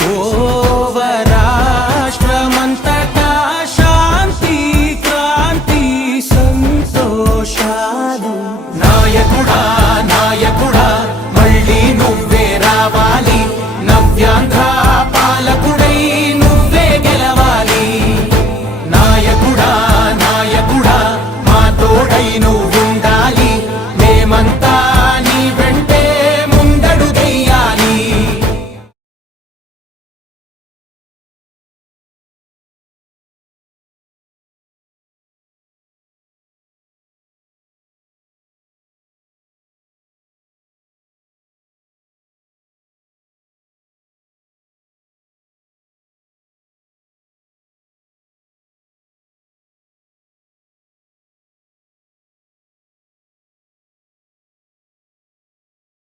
ఓవరాష్ట్రమంతటా శాంతి క్రాంతి సంతోషాలు. నాయకుడా నాయకుడా మళ్ళీ నువ్వే రావాలి. నవ్యాంధ్ర